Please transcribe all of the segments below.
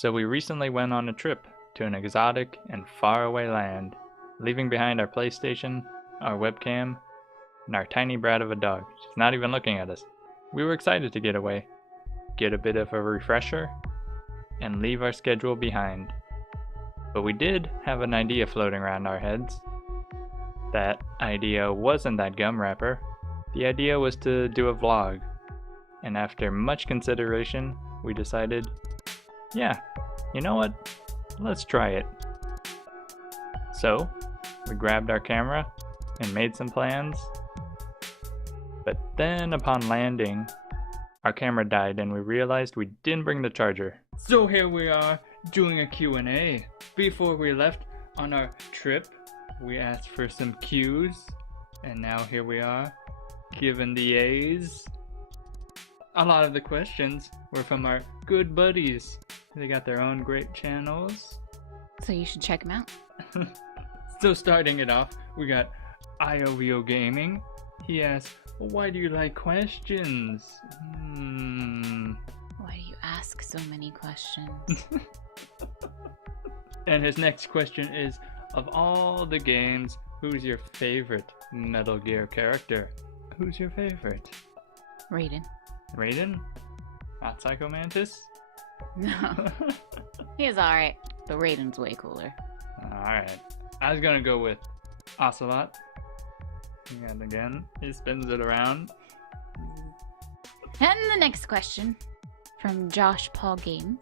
So we recently went on a trip to an exotic and faraway land, leaving behind our PlayStation, our webcam, and our tiny brat of a dog. She's not even looking at us. We were excited to get away, get a bit of a refresher, and leave our schedule behind. But we did have an idea floating around our heads. That idea wasn't that gum wrapper. The idea was to do a vlog. And after much consideration, we decided, yeah, you know what? Let's try it. So, we grabbed our camera and made some plans. But then upon landing, our camera died and we realized we didn't bring the charger. So here we are doing a Q&A. Before we left on our trip, we asked for some cues, and now here we are, given the A's. A lot of the questions were from our good buddies. They got their own great channels. So you should check them out. So starting it off, we got Iovio Gaming. He asked, why do you like questions? Why do you ask so many questions? And his next question is, of all the games, who's your favorite Metal Gear character? Who's your favorite? Raiden. Raiden? Not Psycho Mantis? No. He's alright, but Raiden's way cooler. Alright. I was gonna go with Ocelot. And again, he spins it around. And the next question from Josh Paul Games.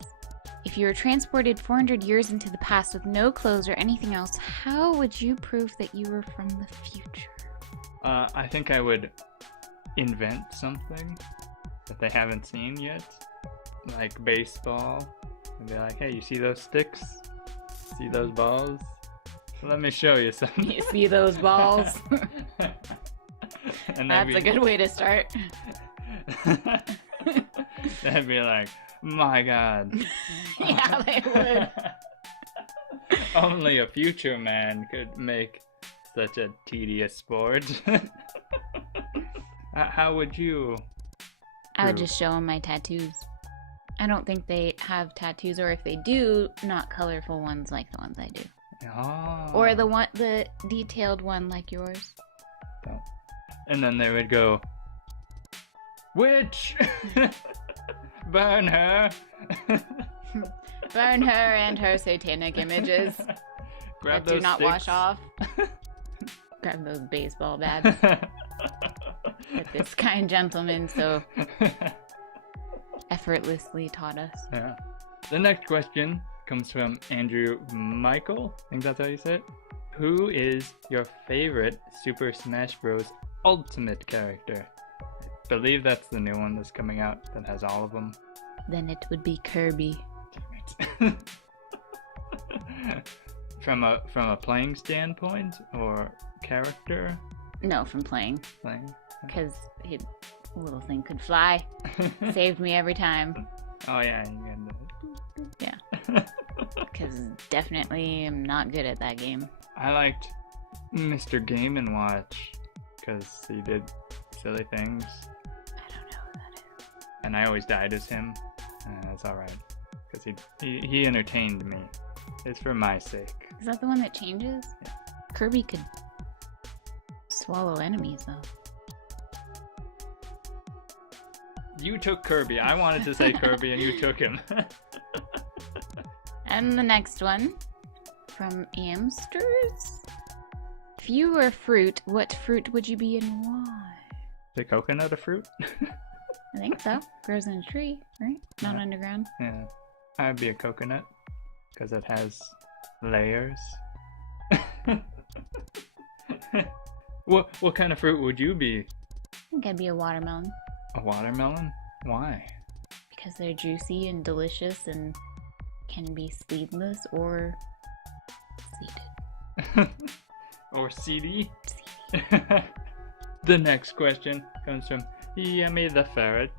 If you were transported 400 years into the past with no clothes or anything else, how would you prove that you were from the future? I think I would invent something that they haven't seen yet. Like baseball. And be like, hey, you see those sticks? See those balls? Let me show you something. You see those balls? And That's a good way to start. That'd be like, my God. Yeah, they would. Only a future man could make such a tedious sport. How would you? I would just show them my tattoos. I don't think they have tattoos, or if they do, not colorful ones like the ones I do. Oh. Or the detailed one like yours. Oh. And then they would go, witch! Burn her! Burn her and her satanic images Grab that do not sticks. wash off. Grab those baseball bats that this kind gentleman so effortlessly taught us. Yeah. The next question comes from Andrew Mycol. I think that's how you say it. Who is your favorite Super Smash Bros. Ultimate character? I believe that's the new one that's coming out that has all of them. Then it would be Kirby. Damn it. From a playing standpoint or character? No, from playing. Playing. Because his little thing could fly. Saved me every time. Oh yeah, you got Yeah. Because definitely I'm not good at that game. I liked Mr. Game & Watch because he did silly things. I don't know who that is. And I always died as him. That's alright. Because he entertained me. It's for my sake. Is that the one that changes? Yeah. Kirby could swallow enemies though. You took Kirby. I wanted to say Kirby and you took him. And the next one from Amsterz. If you were a fruit, what fruit would you be and why? The coconut a fruit? I think so. Grows in a tree, right? Not Yeah. underground. Yeah. I'd be a coconut. Because it has layers. What kind of fruit would you be? I think I'd be a watermelon. A watermelon? Why? Because they're juicy and delicious and can be seedless or seeded. Or CD? The next question comes from Yemmy the Ferret.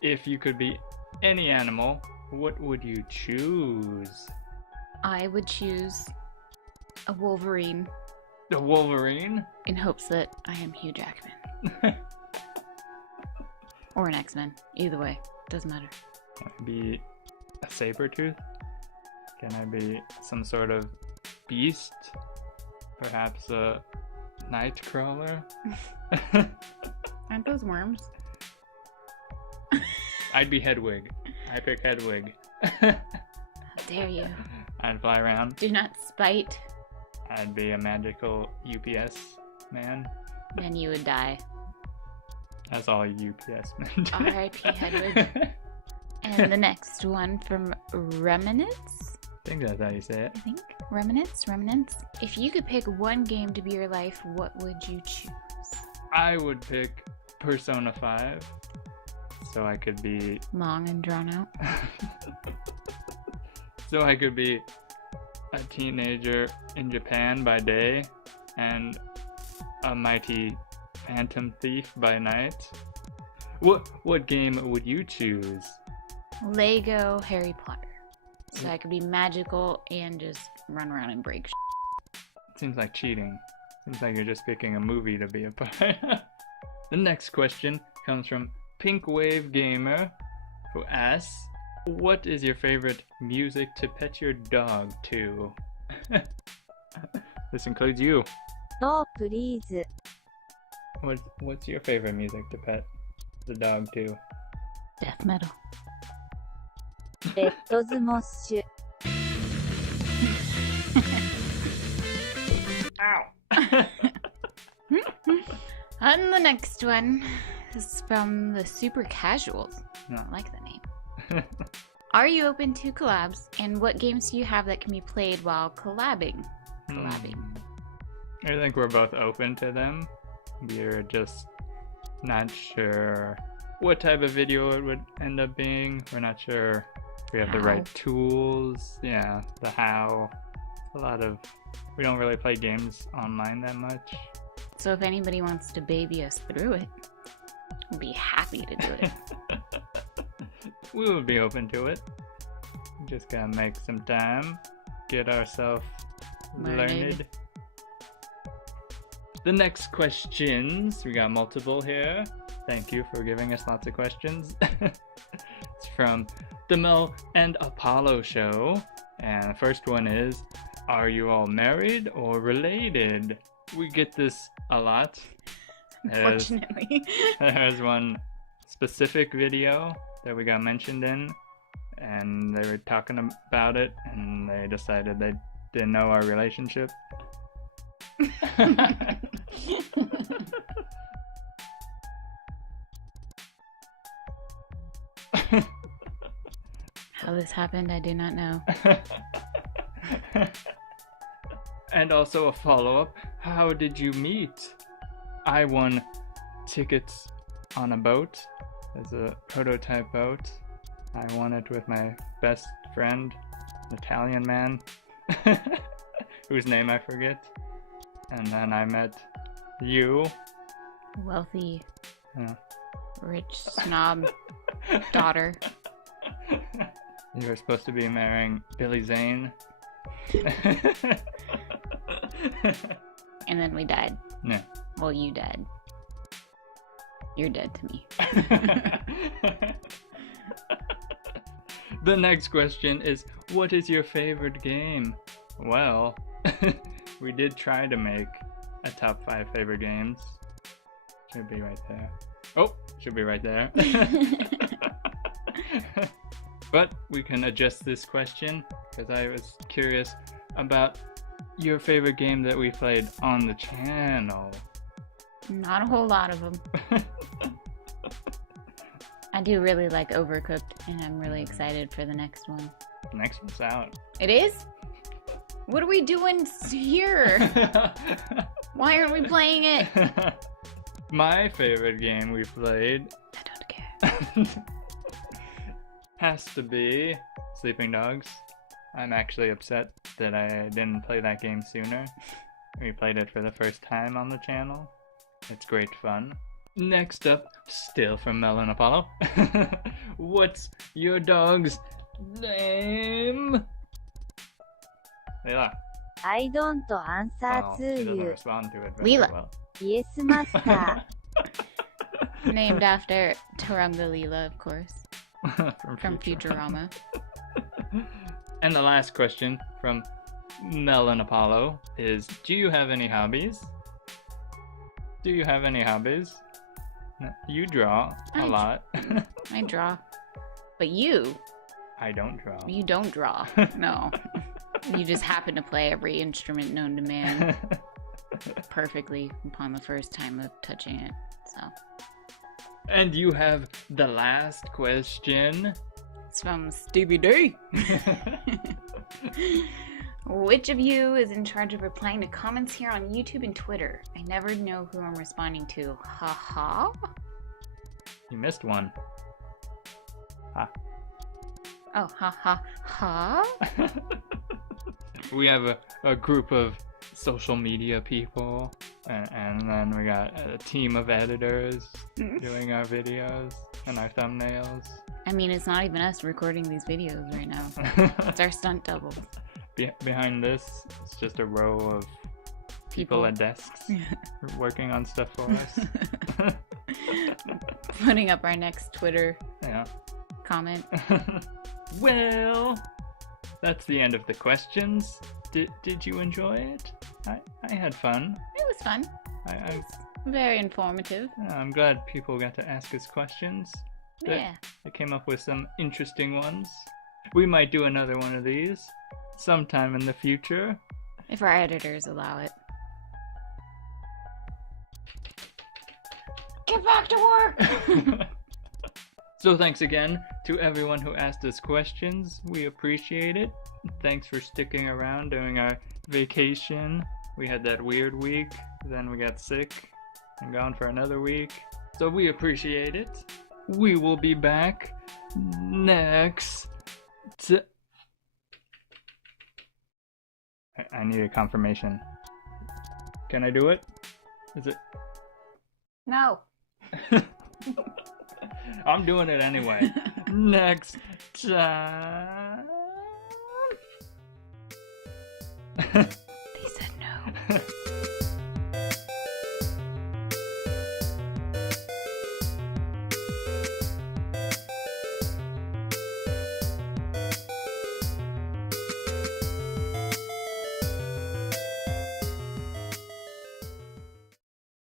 If you could be any animal, what would you choose? I would choose a Wolverine The Wolverine? in hopes that I am Hugh Jackman. Or an X-Men. Either way. Doesn't matter. Be a saber tooth? Can I be some sort of beast? Perhaps a night crawler? Aren't those worms? I'd be Hedwig. I pick Hedwig. How dare you? I'd fly around. Do not spite. I'd be a magical UPS man. Then you would die. That's all UPS men do. R.I.P. Hedwig. And the next one from Reminets. I think that's how you say it. I think. Reminets. If you could pick one game to be your life, what would you choose? I would pick Persona 5. So I could be... Long and drawn out. So I could be a teenager in Japan by day and a mighty phantom thief by night. What game would you choose? Lego Harry Potter. So I could be magical and just run around and break shit. Seems like cheating. Seems like you're just picking a movie to be a part. The next question comes from Pinkwave Gamer, who asks, what is your favorite music to pet your dog to? This includes you. No, please. What's your favorite music to pet the dog to? Death metal. レッドズモッシュ。 And the next one is from the Super Casuals. I like the name. Are you open to collabs? And what games do you have that can be played while collabing? I think we're both open to them. We're just not sure what type of video it would end up being. We're not sure if we have the right tools. Yeah, the how. We don't really play games online that much. So if anybody wants to baby us through it, we'll be happy to do it. We would be open to it. Just gotta make some time, get ourselves learned. The next questions, we got multiple here. Thank you for giving us lots of questions. It's from the Mel and Apollo Show. And the first one is, are you all married or related? We get this a lot. Unfortunately. There's one specific video that we got mentioned in, and they were talking about it, and they decided they didn't know our relationship. How this happened, I do not know. And also a follow-up, how did you meet? I won tickets on a boat. There's a prototype boat. I won it with my best friend, an Italian man, whose name I forget. And then I met you. Wealthy, Yeah. rich snob daughter. You were supposed to be marrying Billy Zane. And then we died. Yeah. Well, you died. You're dead to me. The next question is, what is your favorite game? Well, we did try to make a top 5 favorite games. Should be right there. Oh, should be right there. But we can adjust this question because I was curious about your favorite game that we played on the channel. Not a whole lot of them. I do really like Overcooked, and I'm really excited for the next one. The next one's out. It is? What are we doing here? Why aren't we playing it? My favorite game we played I don't care. has to be Sleeping Dogs. I'm actually upset that I didn't play that game sooner. We played it for the first time on the channel. It's great fun. Next up, still from Mel and Apollo. What's your dog's name? Leila. I don't answer Oh, to she doesn't you. respond to it very Leila. well. Yes, master. Named after Tarangalila, of course, from from Futurama. And the last question from Mel and Apollo is, do you have any hobbies? Do you have any hobbies? You draw a lot. I draw. But you don't draw. You don't draw. No. You just happen to play every instrument known to man perfectly upon the first time of touching it. So. And you have the last question. It's from Stevie D. Which of you is in charge of replying to comments here on YouTube and Twitter? I never know who I'm responding to. Ha. You missed one. Ha. Oh, ha. We have a group of social media people, and then we got a team of editors doing our videos and our thumbnails. I mean, it's not even us recording these videos right now. It's our stunt doubles. Behind this, it's just a row of people at desks working on stuff for us. Putting up our next Twitter comment. Well, that's the end of the questions. Did you enjoy it? I had fun. It was fun. I was very informative. I'm glad people got to ask us questions. Yeah. They came up with some interesting ones. We might do another one of these sometime in the future. If our editors allow it. Get back to work! So thanks again to everyone who asked us questions. We appreciate it. Thanks for sticking around during our vacation. We had that weird week, then we got sick and gone for another week. So we appreciate it. We will be back next. I need a confirmation. Can I do it? Is it? No. I'm doing it anyway. Next time.